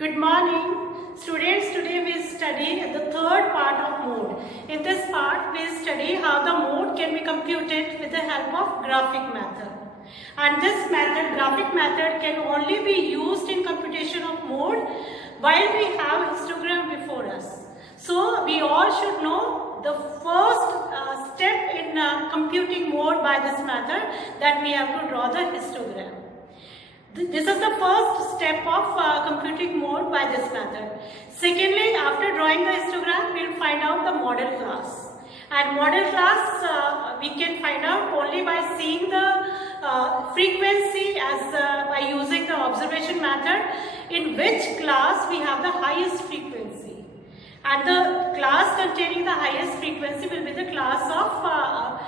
Good morning, students. Today we study the third part of mode. In this part, we study how the mode can be computed with the help of graphic method. And this method, graphic method, can only be used in computation of mode while we have histogram before us. So we all should know the first step in computing mode by this method, that we have to draw the histogram. This is the first step of computing mode by this method. Secondly, after drawing the histogram, we will find out the model class. And model class we can find out only by seeing the frequency as by using the observation method, in which class we have the highest frequency. And the class containing the highest frequency will be the class of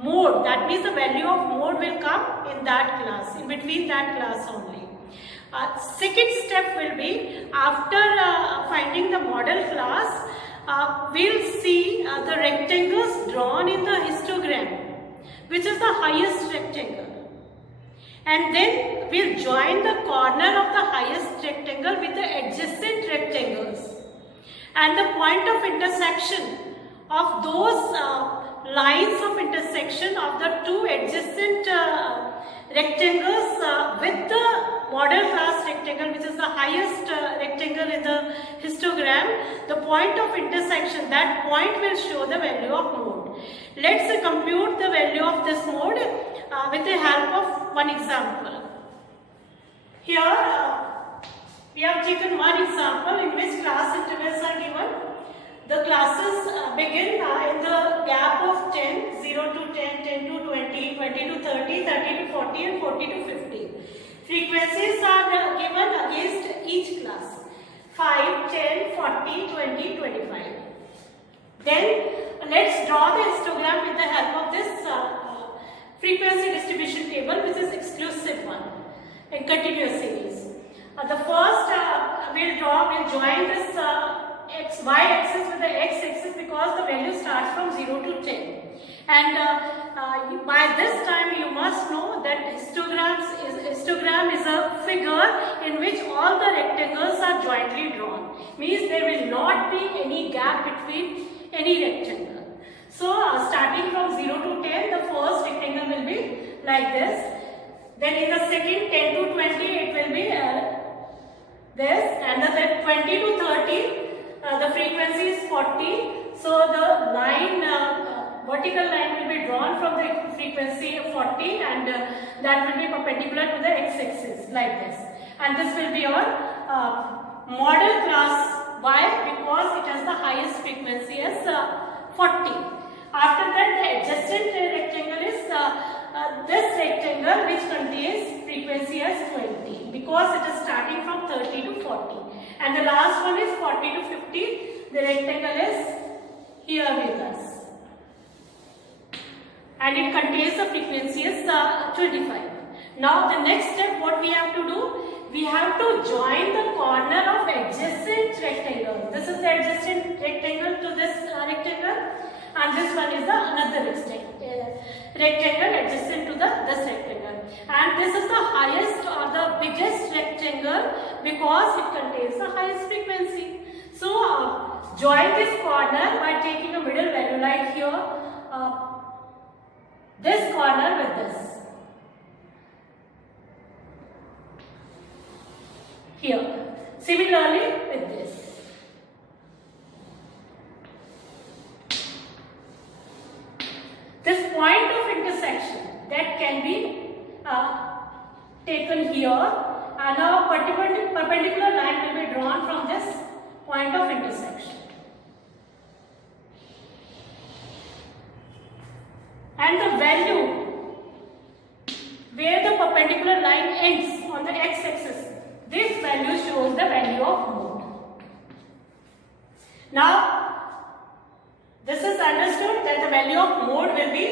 mode. That means the value of mode will come in that class, in between that class only. Second step will be, after finding the model class, we'll see the rectangles drawn in the histogram, which is the highest rectangle. And then we'll join the corner of the highest rectangle with the adjacent rectangles. And the point of intersection of those lines of intersection of the two adjacent rectangles with the model class rectangle, which is the highest rectangle in the histogram, the point of intersection, that point will show the value of mode. Let's compute the value of this mode with the help of one example. Here we have taken one example in which class intervals are given. The classes begin in the gap of 10, 0 to 10, 10 to 20, 20 to 30, 30 to 40 and 40 to 50. Frequencies are given against each class: 5, 10, 40, 20, 25. Then let's draw the histogram with the help of this frequency distribution table, which is exclusive one in continuous series. The first we'll join this y-axis with the x-axis, because the value starts from 0 to 10. And by this time you must know that histogram is a figure in which all the rectangles are jointly drawn. Means there will not be any gap between any rectangle. So starting from 0 to 10, the first rectangle will be like this. Then in the second, 10 to 20, it will be this. And the 20 to 30, the frequency is 40. So the line, vertical line will be drawn from the frequency of 40, and that will be perpendicular to the x-axis like this. And this will be our model class. Why? Because it has the highest frequency as 40. After that, the adjacent rectangle is this rectangle, which contains frequency as 20, because it is starting from 30 to 40. And the last one is 40 to 50. The rectangle is here with us. And it contains the frequency as 25. Now the next step, what we have to do? We have to join the corner of adjacent rectangle. This is the adjacent rectangle to this rectangle. And this one is the another rectangle adjacent to this rectangle. And this is the highest or the biggest rectangle, because it contains the highest frequency. So join this corner by taking a middle value, like here, this corner with this. Here. Similarly with this. This point of intersection, that can be taken here, and a perpendicular line will be drawn from this point of intersection. And the value where the perpendicular line ends on the x-axis, this value shows the value of mode. Now, this is understood that the value of mode will be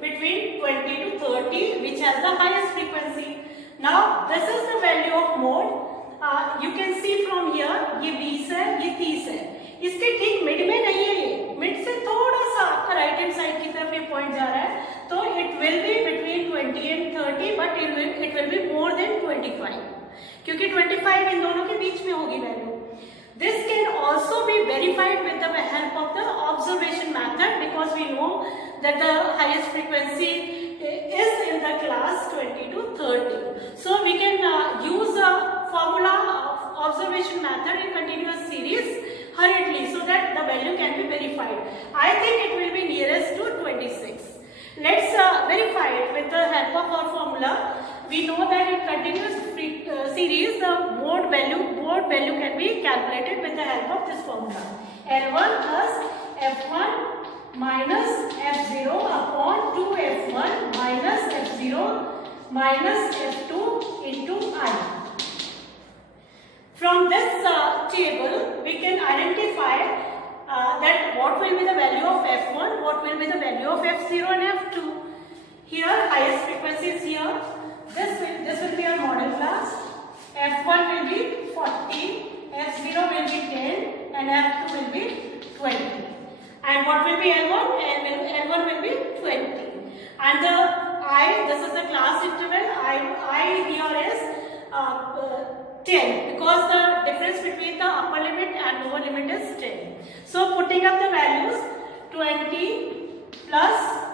between 20 to 30, which has the highest frequency. Now, this is the value of mode. You can see from here, ये 20 है, ये 30 है. इसके ठीक mid में नहीं है ये. मिड से थोड़ा सा आपका राइट हैंड साइड की तरफ ये पॉइंट जा रहा है. तो it will be between 20 and 30, but it will be more than 25. क्योंकि 25 इन दोनों के बीच में होगी value. also be verified with the help of the observation method, because we know that the highest frequency is in the class 20 to 30. So we can use a formula of observation method in continuous series hurriedly so that the value can be verified. I think it will be nearest to 26. Let's verify it with the help of our formula. We know that in continuous series the mode value can be calculated with the help of this formula. L1 plus F1 minus F0 upon 2F1 minus F0 minus F2 into I. From this table we can identify that what will be the value of F1, what will be the value of F0 and F2. Here highest frequency is here. This will be our model class. F1 will be 40, F0 will be 10 and F2 will be 20. And what will be L1? L1 will be 20. And the I, this is the class interval, I here is 10, because the difference between the upper limit and lower limit is 10. So putting up the values, 20 plus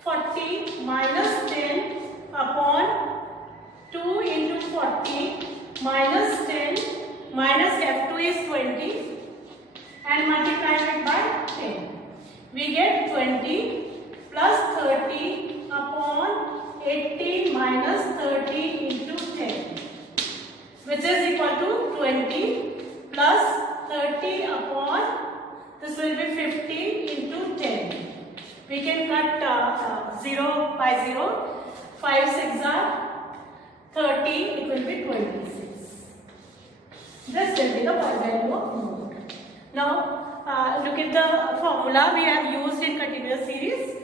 40 minus 10 upon 2 into 40 minus 10 minus F2 is 20 and multiply it by 10. We get 20 plus 30 upon 80 minus 30 into 10, which is equal to 20 plus 30 upon, this will be 50 into 10. We can cut 0 by 0. 5 6 are 30, it will be 26. This will be the value of mode. Now look at the formula we have used in continuous series.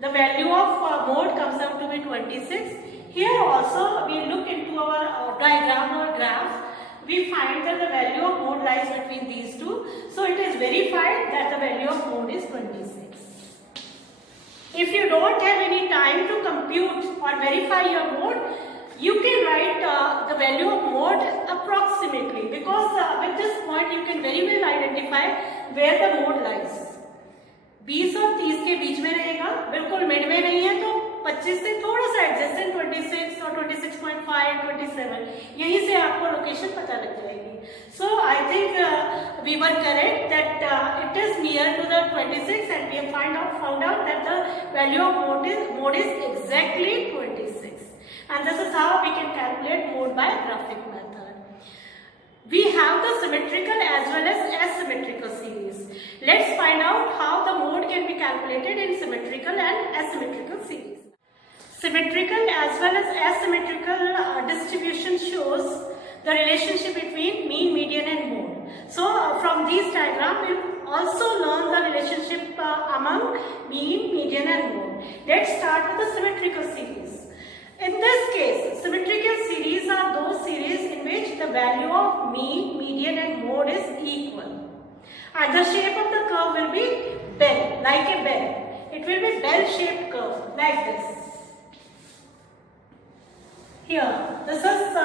The value of mode comes out to be 26. Here also we look into our diagram or graph. We find that the value of mode lies between these two. So it is verified that the value of mode is 26. If you don't have any time to compute or verify your mode, you can write the value of mode approximately, because with this point you can very well identify where the mode lies. 20 और 30 के बीच में रहेगा, बिल्कुल mid में नहीं है, तो 25 से थोड़ा सा एडजस्ट है 26 और 26.5, 27, यहीं से आपको लोकेशन पता लग जाएगी. So I think we were correct that it is near to the 26, and we have found out that the value of mode is exactly 26. And this is how we can calculate mode by graphic method. We have the symmetrical as well as asymmetrical series. Let's find out how the mode can be calculated in symmetrical and asymmetrical series. Symmetrical as well as asymmetrical distribution shows the relationship between mean, median and mode. So from these diagrams we will also learn the relationship among mean, median and mode. Let's start with the symmetrical series. In this case, symmetrical series are those series in which the value of mean, median and mode is equal. And the shape of the curve will be bell, like a bell. It will be bell-shaped curve, like this. Here, this is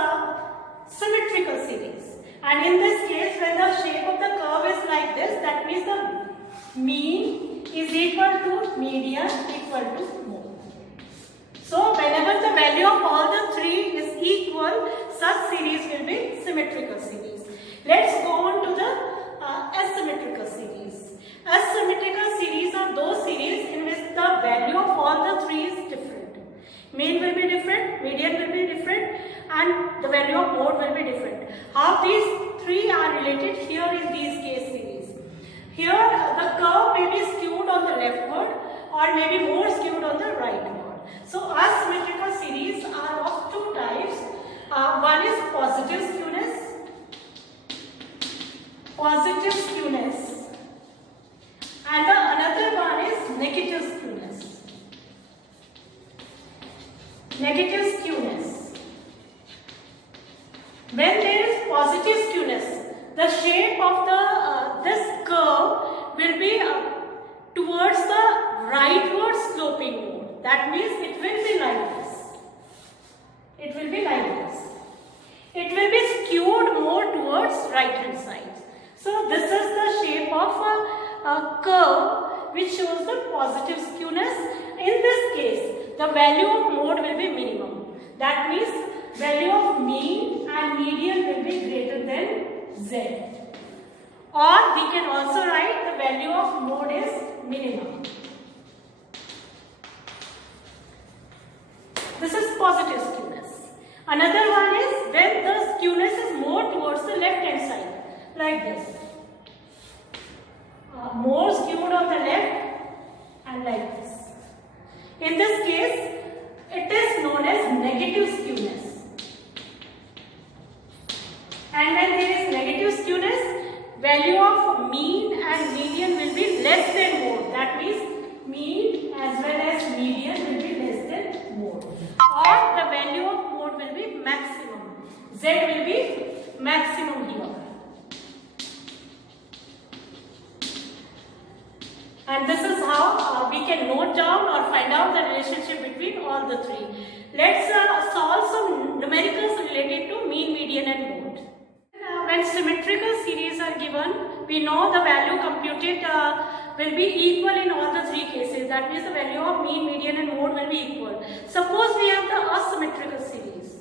symmetrical series. And in this case, when the shape of the curve is like this, that means the mean is equal to median equal to mode. So whenever the value of all the three is equal, such series will be symmetrical series. Let's go on to the asymmetrical series. Asymmetrical series are those series in which the value of all the three is different. Mean will be different, median will be different, and the value of mode will be different. How these three are related here in these case series. Here the curve may be skewed on the leftward or maybe more skewed on the rightward. So asymmetrical series are of two types. One is positive skewness, and the another one is negative skewness. Negative skewness. When there is positive skewness, the shape of the this curve will be towards the rightward sloping mode. That means it will be like this. It will be like this. It will be skewed more towards right hand side. So this is the shape of a curve which shows the positive skewness. In this case, the value of mode will be minimum. That means value of mean and median will be greater than z. Or we can also write the value of mode is minimum. This is positive skewness. Another one is when the skewness is more towards the left hand side, like this. More skewed on the left and like this. In this case, it is known as negative skewness. And when there is negative skewness, value of mean and median will be less than mode. That means mean as well as median will be less than mode. Or the value of mode will be maximum. Z will be maximum here. And this is how we can note down or find out the relationship between all the three. Let's solve some numericals related to mean, median and mode. When symmetrical series are given, we know the value computed will be equal in all the three cases. That means the value of mean, median and mode will be equal. Suppose we have the asymmetrical series.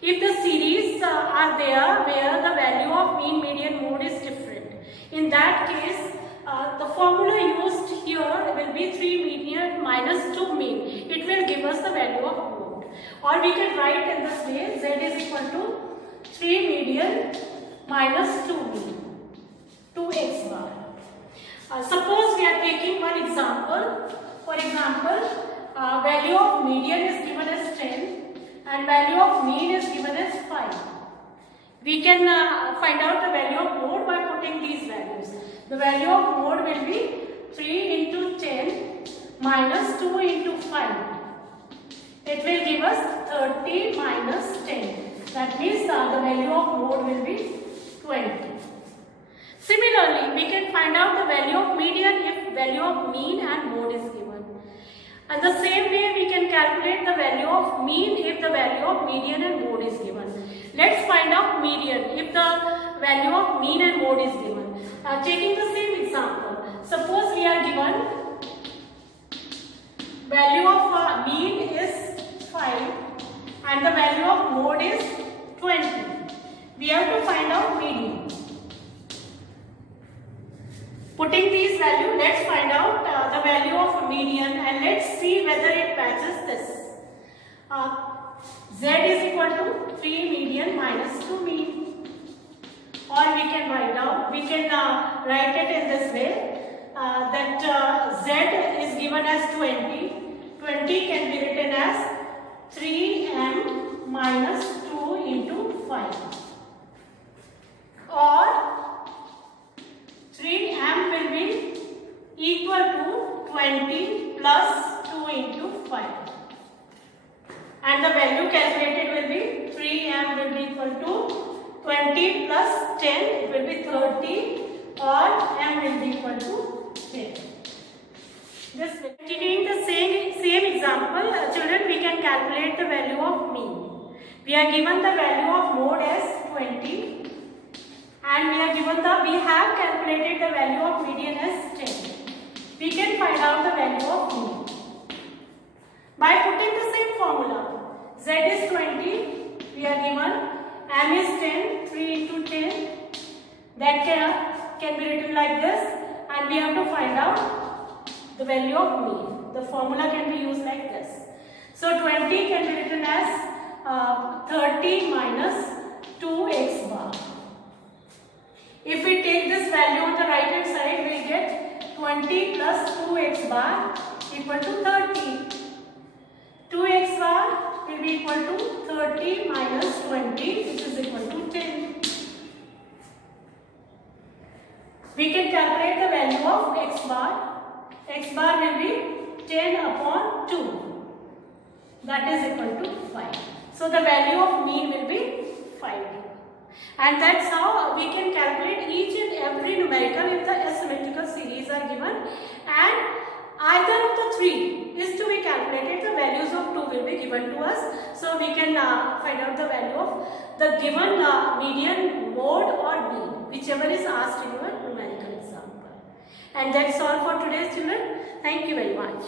If the series are there where the value of mean, median, mode is different, in that case, the formula used here will be 3 median minus 2 mean. It will give us the value of mode. Or we can write in this way, z is equal to 3 median minus 2 mean, 2x bar. Suppose we are taking one example. For example, value of median is given as 10 and value of mean is given as 5. We can find out the value of mode by putting these values. The value of mode will be 3 into 10 minus 2 into 5. It will give us 30 minus 10. That means the value of mode will be 20. Similarly, we can find out the value of median if value of mean and mode is given. And the same way we can calculate the value of mean if the value of median and mode is given. Let's find out median if the value of mean and mode is given. Taking the same example, suppose we are given value of mean is 5 and the value of mode is 20. We have to find out median. Putting these values, let's find out the value of median and let's see whether it matches this. Z is equal to 3 median minus 2 mean. Or we can write it in this way that Z is given as 20. 20 can be written as 3m minus 2 into 5. Or 3m will be equal to 20 plus 2 into 5. And the value calculated will be 3m will be equal to 20 plus 10, it will be 30, or m will be equal to 10. Continuing the same example, children, we can calculate the value of mean. We are given the value of mode as 20 and we have calculated the value of median as 10. We can find out the value of mean by putting the same formula. Z is 20, we are given m is 10, 3 into 10. That can be written like this and we have to find out the value of mean. The formula can be used like this. So 20 can be written as 30 minus 2x bar. If we take this value on the right hand side, we will get 20 plus 2x bar equal to 30. 2x bar will be equal to 30 minus 20, which is equal to 10. We can calculate the value of x bar. X bar will be 10 upon 2. That is equal to 5. So the value of mean will be 5. And that's how we can calculate each and every numerical if the asymmetrical series are given. And either of the three is to be calculated, the values of 2 will be given to us. So we can find out the value of the given median, mode or mean, whichever whichever is asked in your numerical example. And that's all for today's children. Thank you very much.